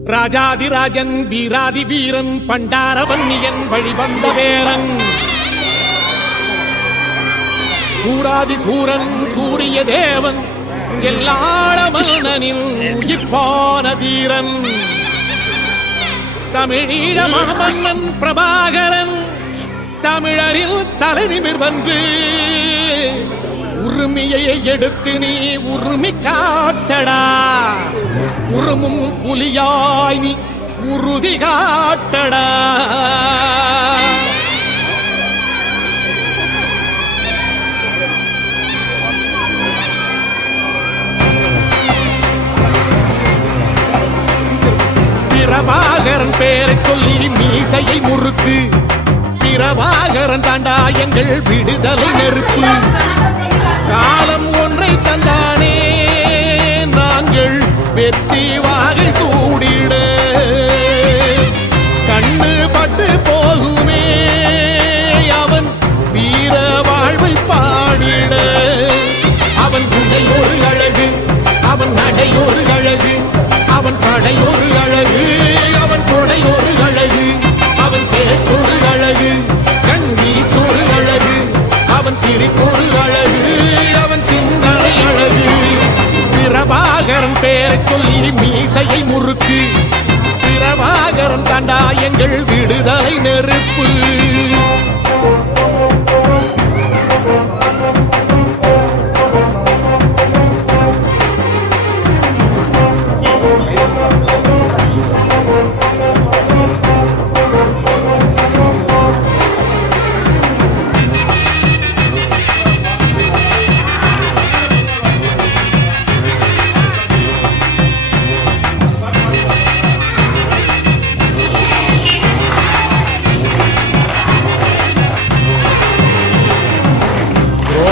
ராஜாதிராஜன் வீராதி வீரன் பண்டாரவன்னியன் வழிவந்த வேரன் சூராதி சூரன் சூரிய தேவன் எல்லாள மன்னனின் உயிர்ப்பான தீரன் தமிழீழ மாமன்னன் பிரபாகரன் தமிழரில் தலைநிமிர் வந்து உரிமையை எடுத்து நீ உரிமை காட்டடா உருமும் புலியாய் நீ உறுதி காட்டடா பிரபாகரன் பேரை சொல்லி மீசையை முறுக்கு பிரபாகரன் தாண்டா எங்கள் விடுதலை நெருப்பு காலம் ஒன்றை தந்தானே நாங்கள் வெற்றி வாகை சூடிட கண்ணு பட்டு போகுமே அவன் வீர வாழ்வை பாடிட அவன் குடை ஒரு அழகு அவன் நடை ஒரு அழகு அவன் படை ஒரு அழகு அவன் கொடை ஒரு அழகு அவன் பேச்சொரு அழகு கண் வீச்சொரு அழகு அவன் சிரிப்பொரு அழகு அவன் சிந்தனை அழகு பிரபாகரன் பேரை சொல்லி மீசையை முறுக்கு பிரபாகரன் தாண்டா எங்கள் விடுதலை நெருப்பு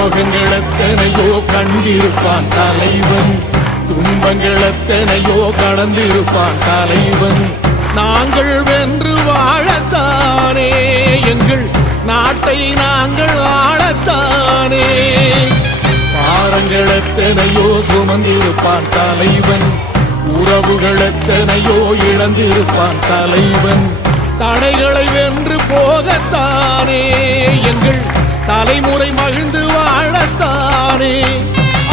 துன்பங்களெத்தனையோ கண்டிருப்பான் தலைவன் துன்பங்களெத்தனையோ கடந்திருப்பான் தலைவன் நாங்கள் வென்று வாழத்தானே எங்கள் நாட்டை நாங்கள் ஆளத்தானே பாரங்களெத்தனையோ சுமந்திருப்பான் தலைவன் உறவுகளெத்தனையோ இழந்திருப்பான் தலைவன் தடைகளை வென்று போகத்தானே எங்கள் தலைமுறை மகிழ்ந்து வாழத்தானே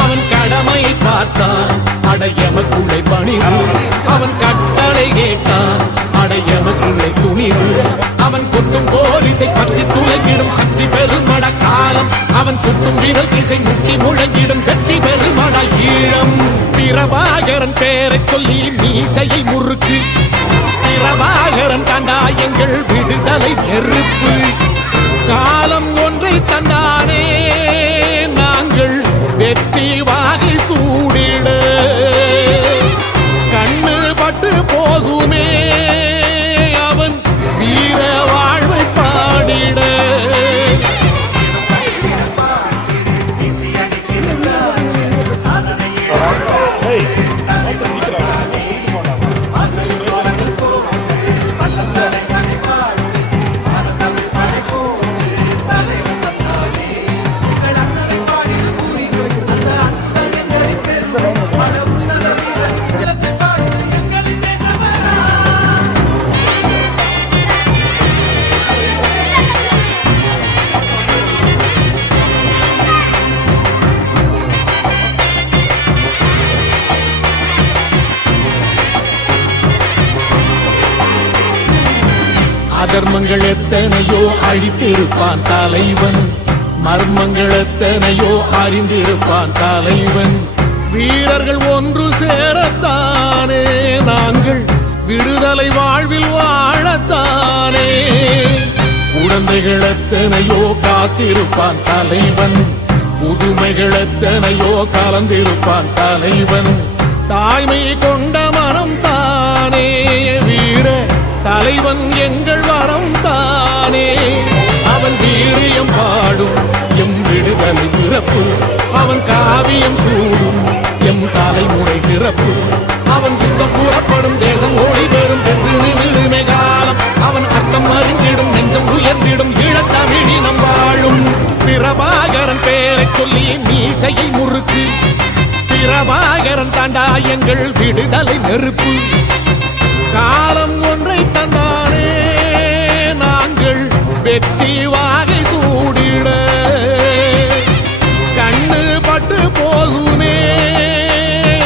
அவன் கடமையை பார்த்தான் அடையமக்குள்ளே பணிவு அவன் கட்டளை கேட்டான் அடையமக்குள்ளே துணிவு அவன் கொட்டும் போலீசை பற்றி துளைக்கிடும் சக்தி பெருமட காலம் அவன் சுட்டும் விரல் திசை முட்டி முழங்கிடும் வெற்றி பெருமட ஈழம் பிரபாகரன் பேரை சொல்லி மீசையை முறுக்கு பிரபாகரன் தாண்டா எங்கள் விடுதலை நெருப்பு காலம் ஒன்றை தந்தானே நாங்கள் வெற்றி வாகை சூடிட கண்ணு பட்டு போகுமே அவன் வீர வாழ்வை பாடிட அதர்மங்கள் எத்தனையோ அழித்திருப்பான் தலைவன் மர்மங்கள் எத்தனையோ அறிந்திருப்பான் தலைவன் வீரர்கள் ஒன்று சேரத்தானே நாங்கள் விடுதலை வாழ்வில் வாழத்தானே குழந்தைகள் எத்தனையோ காத்திருப்பான் தலைவன் புதுமைகள் எத்தனையோ கலந்திருப்பான் தலைவன் தாய்மை கொண்ட மனம் தானே வீர தலைவன் எங்கள் வரம் தானே அவன் வீரியம் பாடும் எம் விடுதலை பிறப்பு அவன் காவியம் சூடும் எம் தலைமுறை சிறப்பு அவன் யுத்தம் புறப்படும் தேசம் ஓடி பெறும் பெற்று நிமிருமை காலம் அவன் அர்த்தம் அறிந்திடும் நெஞ்சம் உயர்ந்திடும் ஈழத்தமிழினம் வாழும் பிரபாகரன் பேரை சொல்லி மீசையை முறுக்கு பிரபாகரன் தாண்டா எங்கள் விடுதலை நெருப்பு காலம் ஒன்றை தந்தானே நாங்கள் வெற்றி வாகை சூடிட கண்ணு பட்டு போகுமே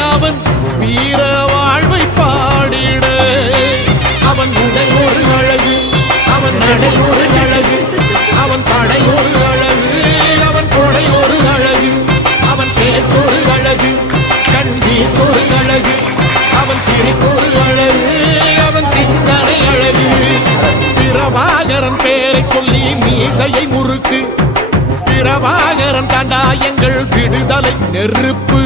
அவன் வீர வாழ்வை பாடிட அவன் உடை ஒரு அழகு அவன் நடை ஒரு அழகு அவன் படை ஒரு அழகு அவன் கொடை ஒரு அழகு அவன் பேச்சொரு அழகு கண் வீச்சொரு அழகு அவன் சிரிப்பொரு அழகு அவன் சிந்தனை அழகு பிரபாகரன் பேரை சொல்லி மீசையை முறுக்கு பிரபாகரன் தாண்டா எங்கள் விடுதலை நெருப்பு